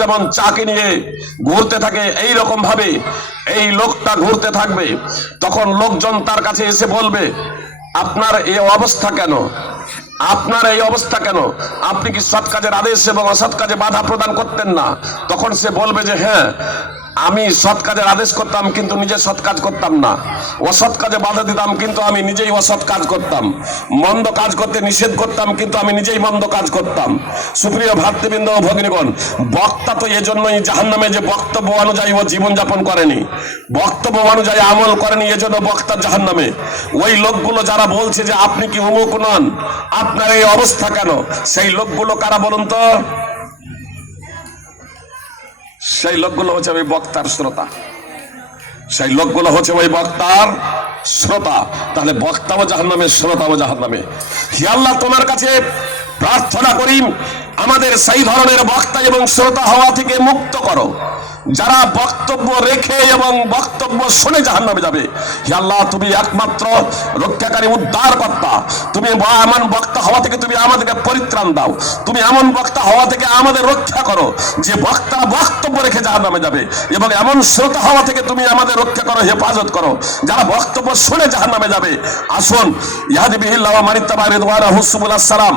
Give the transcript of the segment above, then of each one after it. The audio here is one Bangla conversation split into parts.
যেমন চাকি নিয়ে ঘুরতে থাকে এই রকম ভাবে, এই লোকটা ঘুরতে থাকবে, তখন লোকজন তার কাছে এসে বলবে, আপনার এই অবস্থা কেন? আপনার এই অবস্থা কেন? আপনি কি সৎ কাজের আদেশ এবং অসৎ কাজে বাধা প্রদান করতেন না? তখন সে বলবে যে হ্যাঁ আমি সৎ কাজের আদেশ করতাম, কিন্তু নিজে সৎ কাজ করতাম না। অসৎ কাজে বাধা দিতাম, কিন্তু আমি নিজেই অসৎ কাজ করতাম। মন্দ কাজ করতে নিষেধ করতাম, কিন্তু আমি নিজেই মন্দ কাজ করতাম। সুপ্রিয় ভাতৃবৃন্দ ও ভগিনীগণ, বক্তা তো এজন্যই জাহান্নামে যে বক্তব্য অনুযায়ী ও জীবনযাপন করেনি। বক্তব্য অনুযায়ী আমল করেনি, এজন্য বক্তা জাহান্নামে। ওই লোকগুলো যারা বলছে যে আপনি কি উমুক নন, আপনার এই অবস্থা কেন? সেই লোকগুলো কারা বলুন তো? সেই লোকগুলো হচ্ছে ওই বক্তার শ্রোতা। সেই লোকগুলো হচ্ছে ওই বক্তার শ্রোতা। তাহলে বক্তাও জাহান নামে শ্রোতাও জাহান নামে হিয়াল্লাহ তোমার কাছে প্রার্থনা করি আমাদের সেই ধরনের বক্তা এবং শ্রোতা হওয়া থেকে মুক্ত করো। যারা বক্তব্য রেখে এবং বক্তব্য শুনে জাহান নামে যাবে, হে আল্লাহ, তুমি একমাত্র রক্ষাকারী, উদ্ধার কর্তা। তুমি এমন বক্তা হওয়া থেকে তুমি আমাদেরকে পরিত্রাণ দাও। তুমি এমন বক্তা হওয়া থেকে আমাদের রক্ষা করো, যে বক্তা বক্তব্য রেখে জাহান নামে যাবে এবং এমন শ্রোতা হওয়া থেকে তুমি আমাদের রক্ষা করো, হেফাজত করো। যারা বক্তব্য শুনে জাহান নামে যাবে, আসুন ইহাদি বিহিল্লাহ মানিত্তাবা রিদওয়ানা হুসুবুল আসসালাম।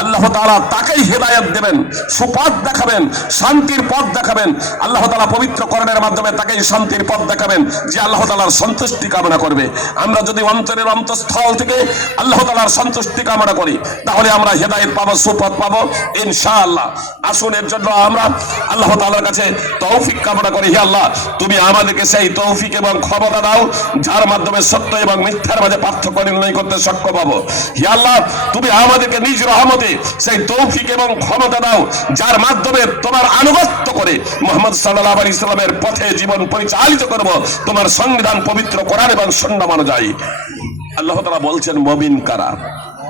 আল্লাহ তাআলা তাকেই হেদায়েত দেবেন, সুপথ দেখাবেন, শান্তির পথ দেখাবেন। আল্লাহ তাআলা পবিত্র করণের মাধ্যমে তাকেই শান্তির পথ দেখাবেন যে আল্লাহ তাআলার সন্তুষ্টি কামনা করবে। আমরা যদি অন্তরের অন্তঃস্থল থেকে আল্লাহ তাআলার সন্তুষ্টি কামনা করি, তাহলে আমরা হেদায়েত পাবো, সুপথ পাবো, ইনশাআল্লাহ। আসুন এর জন্য আমরা আল্লাহ তাআলার কাছে তৌফিক কামনা করি। হে আল্লাহ, তুমি আমাদেরকে সেই তৌফিক এবং ক্ষমতা দাও, যার মাধ্যমে সত্য এবং মিথ্যার মাঝে পার্থক্য নির্ণয় করতে সক্ষম হব। হে আল্লাহ, তুমি আমাদেরকে নিজ রহমতে সেই তৌফিক এবং ক্ষমতা দাও, যার মাধ্যমে তোমার আনুগত্য করে মোহাম্মদ সাল্লাহ আলী ইসলামের পথে জীবন পরিচালিত করব, তোমার সংবিধান পবিত্র করার এবং সন্ন্যাম অনুযায়ী আল্লাহ তালা বলছেন, মমিন কারা?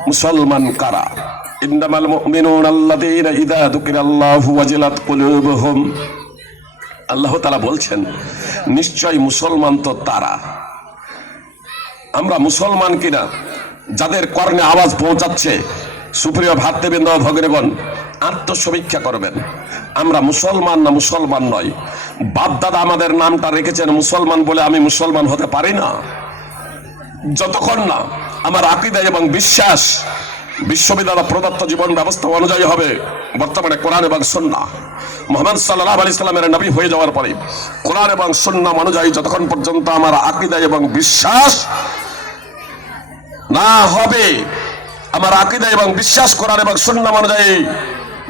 মুসলমান কারা? ইন্দামাল মুমিনুন আল্লাযীনা ইযা যুকিরাল্লাহু ওয়াজিলাত কুলুবুহুম। আল্লাহ তাআলা বলছেন, নিশ্চয় মুসলমান তো তারা। আমরা মুসলমান কিনা? যাদের কর্ণে আওয়াজ পৌঁছাচ্ছে, সুপ্রিয় ভাতৃবৃন্দ ও ভগ্নীগণ আত্মসমীক্ষা করবেন। আমরা মুসলমান না মুসলমান নয়। বাপদাদা আমাদের নামটা রেখেছেন মুসলমান বলে আমি মুসলমান হতে পারি না। যতক্ষণ না আমার আকিদা এবং বিশ্বাস বিশ্ববিদ্যালয় প্রদত্ত জীবন ব্যবস্থা অনুযায়ী হবে, বর্তমানে কোরআন এবং সন্না। মোহাম্মদ সাল্লাহ আলি ইসলামের নবী হয়ে যাওয়ার পরে কোরআন এবং সন্না অনুযায়ী যতক্ষণ পর্যন্ত আমার আকিদা এবং বিশ্বাস না হবে, আমার আকিদা এবং বিশ্বাস করার এবং সন্না অনুযায়ী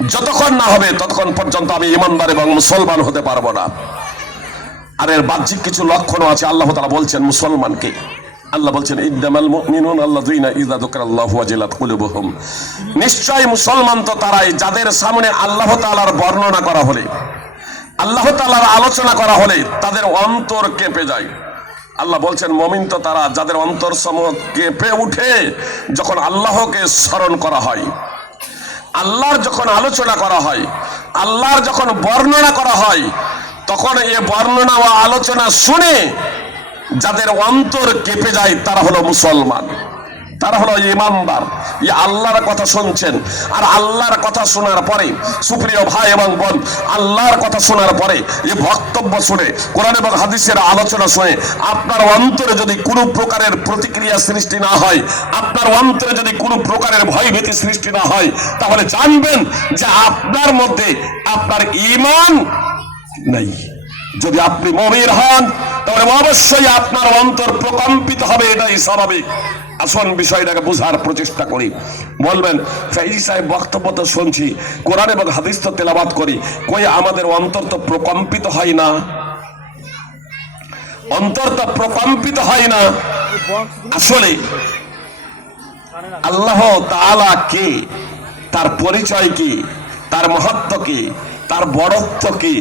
যতক্ষণ না হবে, ততক্ষণ পর্যন্ত আমি ইমানদার এবং মুসলমান হতে পারব না। আর এর বাহ্যিক কিছু লক্ষণও আছে। আল্লাহ তাআলা বলছেন, মুসলমানকে। আল্লাহ বলছেন ইদ্দামাল নিশ্চয় মুসলমান তো তারাই, যাদের সামনে আল্লাহ তাআলার বর্ণনা করা হলে, আল্লাহ তাআলার আলোচনা করা হলে তাদের অন্তর কেঁপে যায়। আল্লাহ বলছেন, মমিন তো তারা, যাদের অন্তর সমূহ কেঁপে উঠে, যখন আল্লাহকে স্মরণ করা হয় আল্লাহর যখন আলোচনা করা হয়, আল্লাহর যখন বর্ণনা করা হয়, তখন এ বর্ণনা ও আলোচনা শুনে যাদের অন্তর কেঁপে যায়, তারা হলো মুসলমান, তারা হলো ইমানদার। ই আল্লাহর কথা শুনছেন, আর আল্লাহর কথা শোনার পরে সুপ্রিয় ভাই এবং বোন, আল্লাহর কথা শোনার পরে এই বক্তব্য শুনে, কোরআন এবং হাদিসের আলোচনা শুনে আপনার অন্তরে যদি কোনো প্রকারের প্রতিক্রিয়া সৃষ্টি না হয়, আপনার অন্তরে যদি কোনো প্রকারের ভয়ভীতি সৃষ্টি না হয়, তাহলে জানবেন যে আপনার মধ্যে আপনার ইমান নেই। যদি আপনি মমির হন, তাহলে অবশ্যই আপনার অন্তর প্রকম্পিত হবে, এটাই স্বাভাবিক। আসল বিষয়টাকে বোঝার প্রচেষ্টা করি। বলবেন ফেজি সাহেব বক্তব্য তো শুনছি, কোরআন এবং হাদিস তো তেলাবাদ করি, কই আমাদের অন্তর তো প্রকম্পিত হয় না? অন্তর তো প্রকম্পিত হয় না। আসলে, আল্লাহ তাআলা কে? তার পরিচয় কি? তার মহত্ব কি? তার বড়ত্ব কি?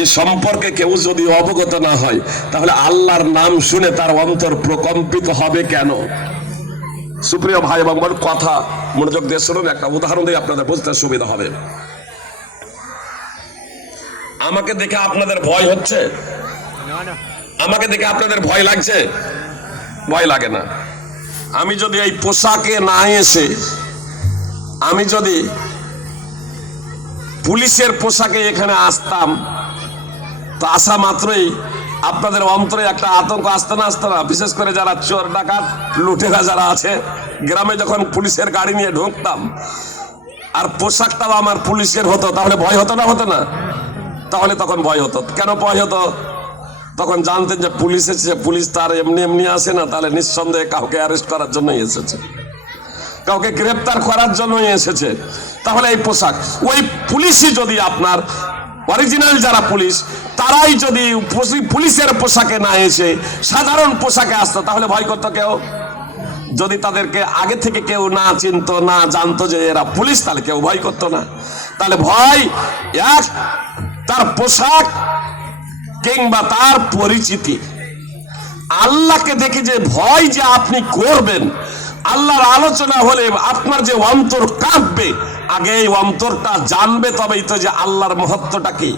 এ সম্পর্কে কেউ যদি অবগত না হয়, তাহলে আল্লাহর নাম শুনে তার অন্তর প্রকম্পিত হবে কেন? সুপ্রিয় ভাই এবং বোন, কথা মনোযোগ দিয়ে শুনুন, একটা উদাহরণ দিয়ে আপনাদের বুঝতে সুবিধা হবে। আমাকে দেখে আপনাদের ভয় হচ্ছে? আমাকে দেখে আপনাদের ভয় লাগছে? ভয় লাগে না। আমি যদি এই পোশাকে না এসে, আমি যদি পুলিশের পোশাকে এখানে আসতাম, তো আসা মাত্রই আপনাদের অন্তরে একটা আতঙ্ক আসতে না আসতে না বিশেষ করে যারা চোর, ডাকাত, লুটেরা যারা আছে, গ্রামে যখন পুলিশের গাড়ি নিয়ে ঢুকতাম, আর পোশাকটাও আমার পুলিশের হতো, তাহলে ভয় হতো না হতো না? তাহলে তখন ভয় হতো। কেন ভয় হতো? তখন জানতেন যে পুলিশ এসেছে, পুলিশ তার এমনি এমনি আসে না, তাহলে নিঃসন্দেহে কাউকে অ্যারেস্ট করার জন্যই এসেছে। কাউকে গ্রেপ্তার করার জন্যই এসেছে। তাহলে এই পোশাক, ওই পুলিশই যদি আপনার অরিজিনাল যারা পুলিশ, তারাই যদি পুলিশের পোশাকে না এসে সাধারণ পোশাকে আসতো, তাহলে ভয় করতো কেউ? যদি তাদেরকে আগে থেকে কেউ না চিনতো, না জানতো যে এরা পুলিশ, তাহলে কেউ ভয় করতো না। তাহলে ভয় এক, তার পোশাক কিংবা তার পরিচিতি। আল্লাহকে দেখে যে ভয় যে আপনি করবেন, আল্লাহর আলোচনা হলে আপনার যে অন্তর কাঁপবে আগে এই অন্তরটা জানবে তবেই তো যে আল্লাহর মহত্বটা কি,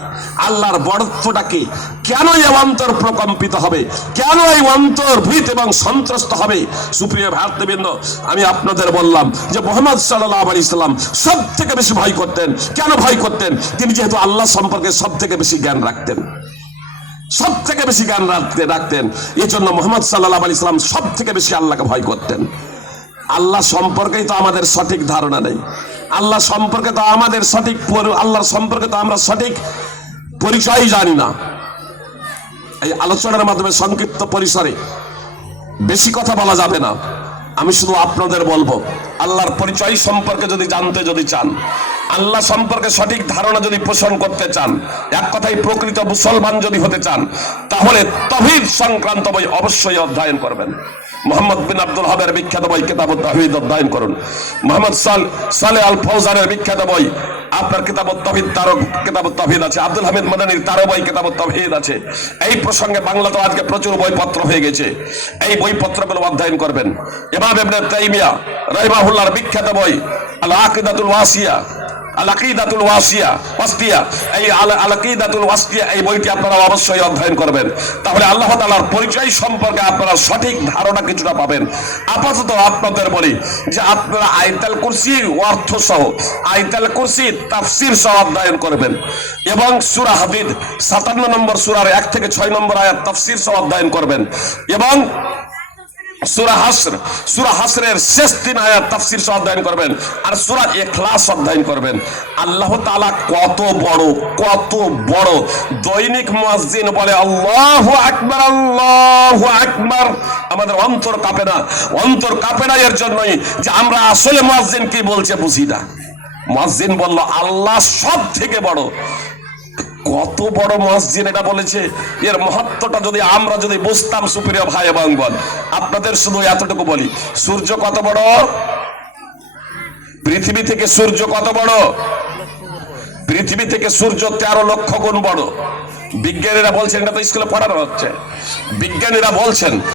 আল্লাহর বড়ত্বটা কি। কেন এই অন্তর প্রকম্পিত হবে? কেন এই অন্তর ভীত এবং সন্ত্রস্ত হবে? সুপ্রিয় ভারতবৃন্দ আমি আপনাদের বললাম যে মোহাম্মদ সাল্লাহ আলী ইসলাম সব থেকে বেশি ভয় করতেন। কেন ভয় করতেন? তিনি যেহেতু আল্লাহ সম্পর্কে সব থেকে বেশি জ্ঞান রাখতেন। সব থেকে বেশি জ্ঞান রাখতে রাখতেন। এই জন্য মোহাম্মদ সাল্লাহ আলি ইসলাম সব থেকে বেশি আল্লাহকে ভয় করতেন। আল্লাহ সম্পর্কেই তো আমাদের সঠিক ধারণা নেই। আল্লাহ সম্পর্কে তো আমাদের সঠিক আল্লাহর সম্পর্কে তো আমরা সঠিক পরিচয় জানি না। এই আলোচনার মাধ্যমে সংক্ষিপ্ত পরিসরে বেশি কথা বলা যাবে না। আমি শুধু আপনাদের বলব, আল্লাহর পরিচয় সম্পর্কে যদি জানতে যদি চান, আল্লাহ সম্পর্কে সঠিক ধারণা যদি পোষণ করতে চান, এক কথায় প্রকৃত মুসলমান যদি হতে চান, তাহলে তহিদ সংক্রান্ত বই অবশ্যই অধ্যয়ন করবেন। মোহাম্মদ বিন আব্দুল হাবের বিখ্যাত বই কেতাব তহিদ অধ্যয়ন করুন। মোহাম্মদ সাল, সালে আল ফৌজানের বিখ্যাত বই, আপনার কিতাব তহিদ তারও কিতাব তহিদ আছে, আব্দুল হামিদ মাদানির তারও বই কিতাব তহিদ আছে। এই প্রসঙ্গে বাংলাতেও আজকে প্রচুর বইপত্র হয়ে গেছে। এই বইপত্রগুলো অধ্যয়ন করবেন। ইবনে তাইমিয়া রাহিমাহুল্লাহর বিখ্যাত বই আল আকিদাতুল ওয়াসিয়া আল আকিদাতুল ওয়াসিয়া, ওয়াসতিয়া। এই আল আল আকিদাতুল ওয়াসতিয়া, এই বইটি আপনারা অবশ্যই অধ্যয়ন করবেন। তাহলে আল্লাহ তাআলার পরিচয় সম্পর্কে আপনারা সঠিক ধারণা কিছুটা পাবেন। আপাতত আপনাদের বলি যে আপনারা আইতাল কুরসি অর্থ সহ আইতাল কুরসি তাফসির সহ অধ্যয়ন করবেন। এবং সূরা হাদিদ সাতান্ন নম্বর সূরার এক থেকে ছয় নম্বর আয়াত তাফসির সহ অধ্যয়ন করবেন। এবং সূরা হাসর, সূরা হাসরের শেষ তিন আয়াত তাফসীর অধ্যয়ন করবেন আর সূরা ইখলাস অধ্যয়ন করবেন। আল্লাহ তাআলা কত বড় কত বড়। দৈনিক মুয়াজ্জিন বলে, আল্লাহু আকবার আল্লাহু আকবার। আমাদের অন্তর কাঁপে না। অন্তর কাঁপে না এর জন্যই যে আমরা আসলে মুয়াজ্জিন কি বলছে বুঝি না। মুয়াজ্জিন বলল, আল্লাহ সব থেকে বড়। কত বড় মসজিদ এটা বলেছে? এর মহত্বটা যদি আমরা যদি বুঝতাম, সুপ্রিয় ভাই এবং বল আপনাদের শুধু এতটুকু বলি, সূর্য কত বড়? পৃথিবী থেকে সূর্য কত বড়? পৃথিবী থেকে সূর্য তেরো লক্ষ গুণ বড়। বিজ্ঞানীরা বলছেন, এটা তো স্কুলে পড়ানো হচ্ছে। বিজ্ঞানীরা বলছেন